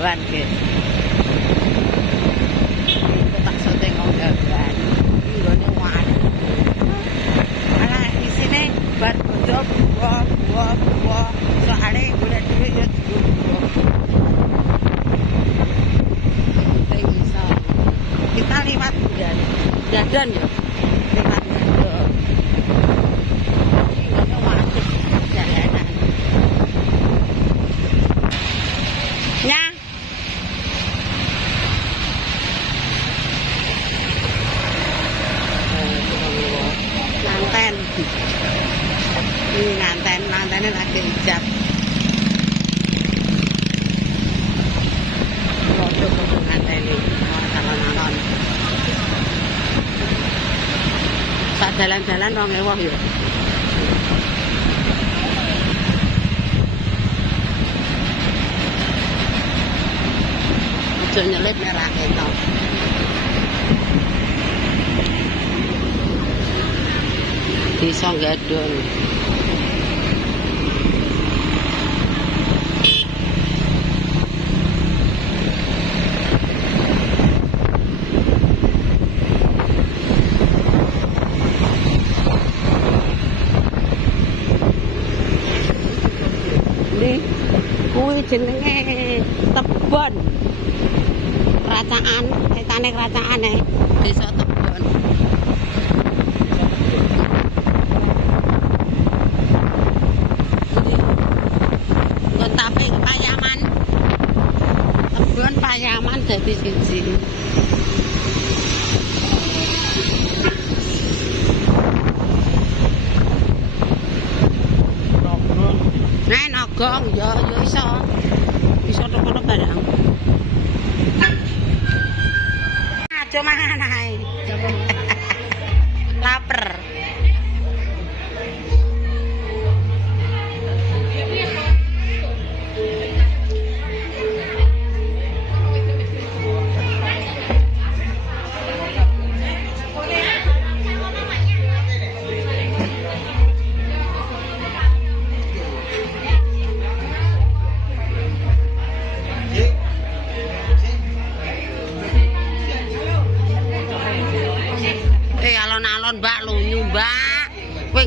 问题 Saat jalan-jalan rong ewah ya. Ojo nyelip merah ketok. Bisa gadon. Ini kuwi jenenge tebon. kerajaan kaitane kerajaan eh desa Aja mangan ae. Laper.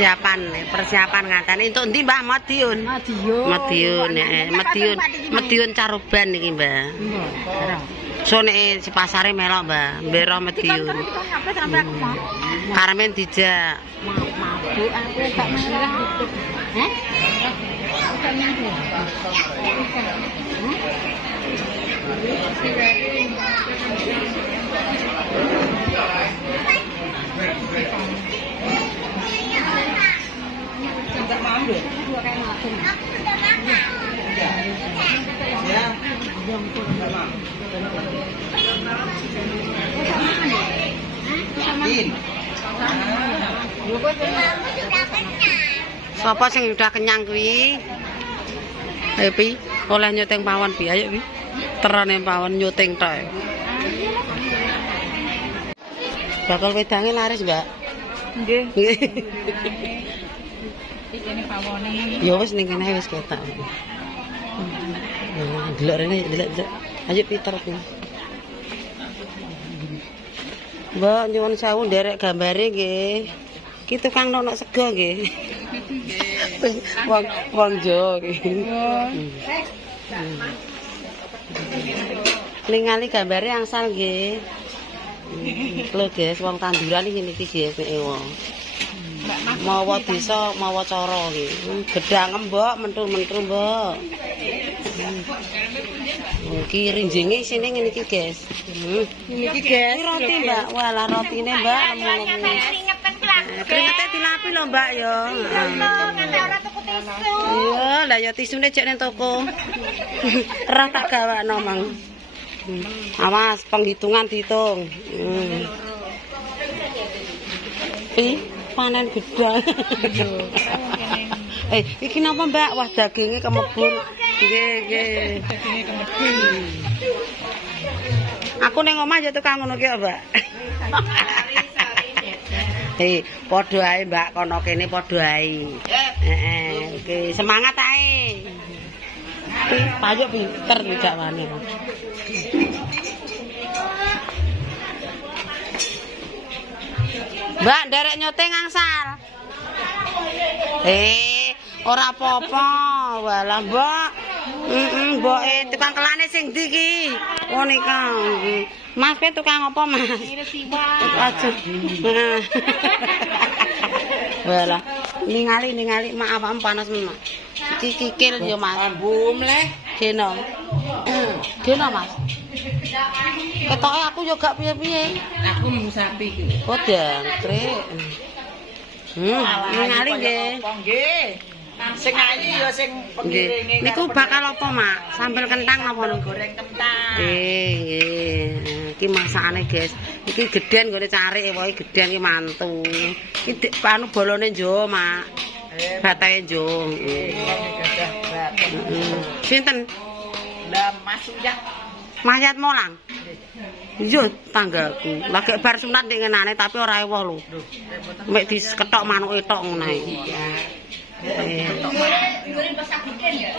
Persiapan, persiapan ngatane entuk ndi Mbah Madiun? Madiun. Madiun, eh, Madiun, Madiun Caruban iki, Mbah. So nek si pasare melok, Mbah, mbero Madiun. Karmen dijak. Mabuk aku gak merah. Heh? Sapa sing udah kenyang kuwi? Ayo Pi, oleh nyuting pawon Pi, ayo Pi. Terane pawon nyuting tok. Bakal wedange laris, Mbak. Nggih. Nggih. Pawone. Ya wis ning kene wis ketok. Nah, delok rene, delok delok. Ayo Peter Pi. Mbak nyuwun sewu nderek gambare nggih. Ki tukang nono sego nggih. Wong wong Jawa nggih. Ningali gambare angsal nggih. Lho guys, wong tanduran iki niki guys nek wong. Mawa desa, mawa cara nggih. Hmm, Gedang mbok, mentul-mentul mbok. Hmm. Iki rinjinge isine ngene iki guys. Hmm. Niki guys. Ini roti mbak, walah rotine mbak lemu-lemu. Keringetnya dilapi lho mbak ya. Heeh. Iya, lah ya tisune jek ning toko. Kerah tak gawakno mang. Awas, penghitungan dihitung. Hmm. Panen gedang. eh, iki napa, Mbak? Wah, dagingnya kemebur. Nggih, nggih. Aku ning omah ya tukang ngono ki, Mbak. Eh, padha ae, Mbak, kono kene padha ae. Heeh, oke, semangat ae. Payuk pinter tidak wani. Mbak, nderek nyoteng angsal. Eh, ora apa-apa. Walah, Mbak. Heeh, mboke tukang kelane sing ndi iki? Oh nika. Mm. Mas, pe tukang apa, Mas? Aja. Walah, ningali ningali maaf am panas men, Mas. Iki kikil yo, Mas. Ambum leh. Geno. Geno, Mas. Ketoke aku yo gak piye-piye. Aku mung sapi iki. Oh, dangkrik. Hmm, ningali nggih. Apa nggih? Sing ayu ya sing pengiringe. Nggih. Niku bakal apa, Mak? Sambel kentang niku? goreng kentang. Nggih, nggih. Iki masakane, guys. Iki gedhen nggone carik wae gedhen iki mantu. Iki dik anu bolone njo, Mak. Eh, Batahe njo. eh. Heeh. Sinten? Lah masuk ya. Mayat molang. Iya, tanggaku. Lagi bar sunat ning ngenane tapi ora ewoh lho. Mek diketok manuke tok ngono ae.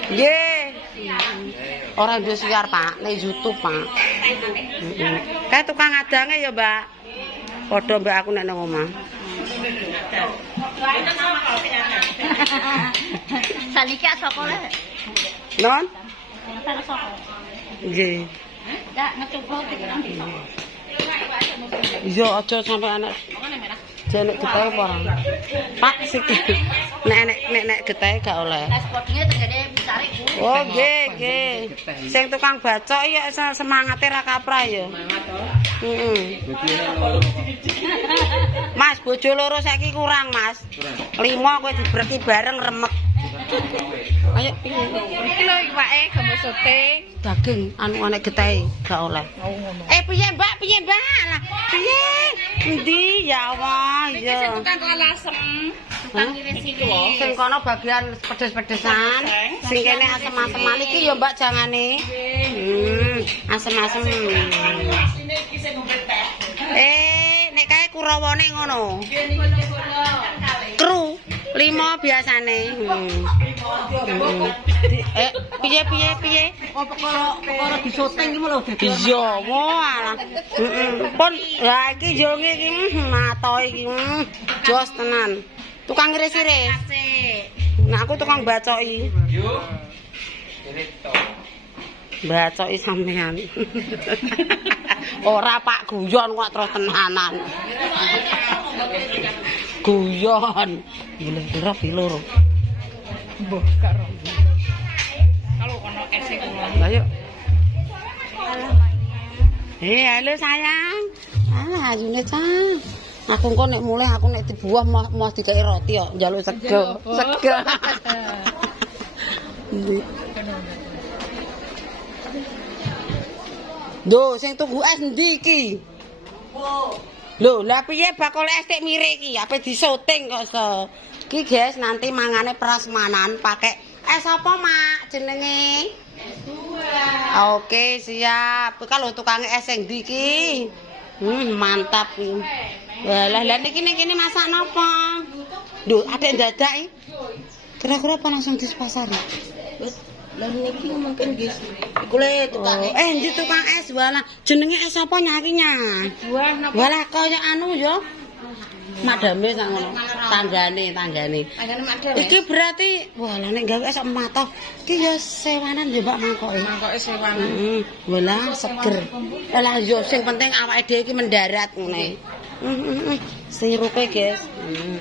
Nggih. Ora ndek siar, Pak, ning YouTube, Pak. Kae tukang adange ya, Mbak. Padha mbak aku nek nang omah. Salike sapa le? Non? Nggih. Iya, aja sampe anak jenek getahe apa ora? Pak sik. Nek nek nek nek getahe gak oleh. Oh, nggih, nggih. Sing tukang bacok ya se- semangate ra kaprah ya. Heeh. Mas, bojo loro saiki kurang, Mas. Lima kowe dibreki bareng remek. Ayo piye? Iki lho iwake gamu syuting. Daging anu anek getahe gak oleh. Eh piye, Mbak? Piye, Mbak? Lah, piye? Endi ya Allah, ya. Tukang kelasem. Hah? Sing kono bagian pedes-pedesan, sing kene asem-aseman iki ya Mbak jangane. Hmm, asem-asem. Eh, nek kae kurawane ngono. Kru lima biasane. Hmm. Eh, piye piye piye? Oh perkara perkara disyuting iki lho Iya, walah. Heeh. Pun ya iki yo iki mm, mato iki mm, jos tenan. Tukang iris-iris. Nah, aku tukang bacoki. Bacoki sampean. Ora Pak guyon kok terus tenanan. Guyon. Gila, pira loro. Mbah karo. Kalau ono ese kula. Yuk. Eh, halo sayang. Ah, ayune cah. Aku engko nek mulai aku nek dibuah mau mau dikei roti kok, njaluk sego. Sego. Lho, sing tuku es ndi iki? Lho, lah piye bakal es tek mire iki? Ape disoting kok so. Iki guys, nanti mangane prasmanan pakai es apa, Mak? Jenenge? Oke, siap. Kalau tukang es sing ndi iki? Hmm, mantap iki. Lah niki ning kene masak napa? Lho, ada dadak iki. Kira-kira apa langsung di pasar? Lah niki mungkin guys. Iku le Oh, eh, ndi tukang es walah. Jenenge es apa nyakinya? buah napa? Walah kaya anu yo. Madame sak ngono. Tanggane, tanggane. Iki berarti walah nek gawe es matoh. Iki ya sewanan ya Mbak mangkoke. mangkoke sewan. Heeh, walah seger. Lah yo sing penting awake dhewe iki mendarat ngene. Heeh, sirupe, guys. Hmm.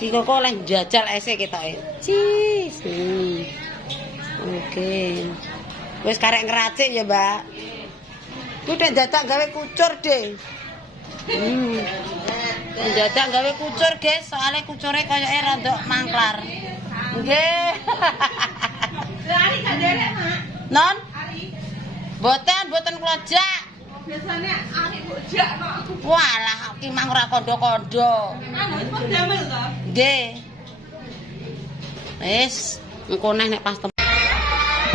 Iki kok oleh jajal ese ketoke. Cis. Hmm. Oke. Wis karek ngeracik ya, Mbak. Ku nek dadak gawe kucur, deh. Hmm. Dadak gawe kucur, guys. Soale kucure koyoke rada mangklar. Nggih. Non? Boten, boten kula jak. Biasanya ari kok jak kok. Walah, ki mang ora kondo-kondo. Anu wis damel to. Nggih. Wis, engko neh nek pas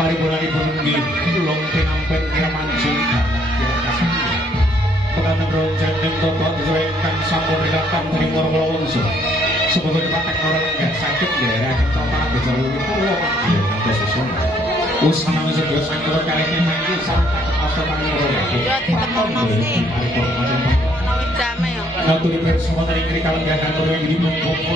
paripurnanipun inggih tulung pinampit kiraman singkang kasangga penganten roh jandeng tata desa ingkang orang rinatan dening para kula wangsa semoga kepatek para lenggah saged nggerahaken tata desa kula ngantos sesuna Usana sedaya sangkala kalih mangke sarta asa pangkala. Ya ditemono. Nawit jame ya. Ngaturi pirsa wonten ing kalenggahan kula ingin monggo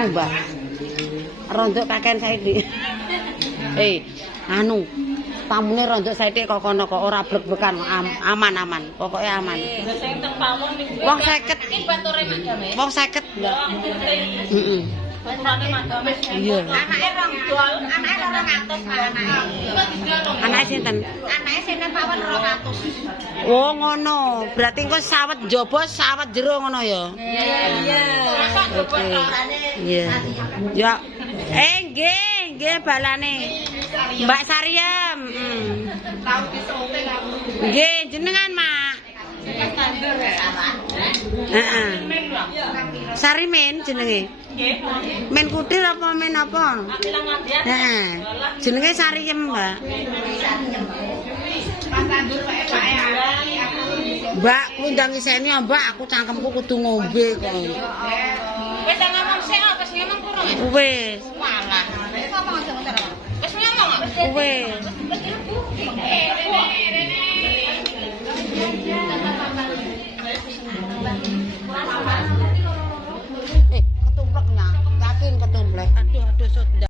Anu, Mbak. Rondok pakaian saiki. Eh, anu. Tamune rondok saiki kok kono kok ora blek-blekan am- aman-aman. Pokoke aman. Wong 50. Wong 50. Heeh. Iya. Anake rong dol, anake 200 Pak anake. Anake sinten? Anake sene pawon 200. Oh, ngono. Berarti engko sawet njaba, sawet jero ngono ya. Iya. Iya. Ya. Eh, nggih, nggih balane. Mbak Sariem. Mm. Nggih, jenengan, Mak. Heeh. Sarimin jenenge. Men kutil apa men apa? Heeh. Jenenge Sariem, Mbak. Mbak, kuwi ndang iseni ya, Mbak, aku cangkemku kudu ngombe kok. Wis ngomong sik, wis ngomong kurang. Wis, Walah. Ngomong aja ngono. Wis ngomong. wis. ต้มเลยอัดตัวอัดตัวสด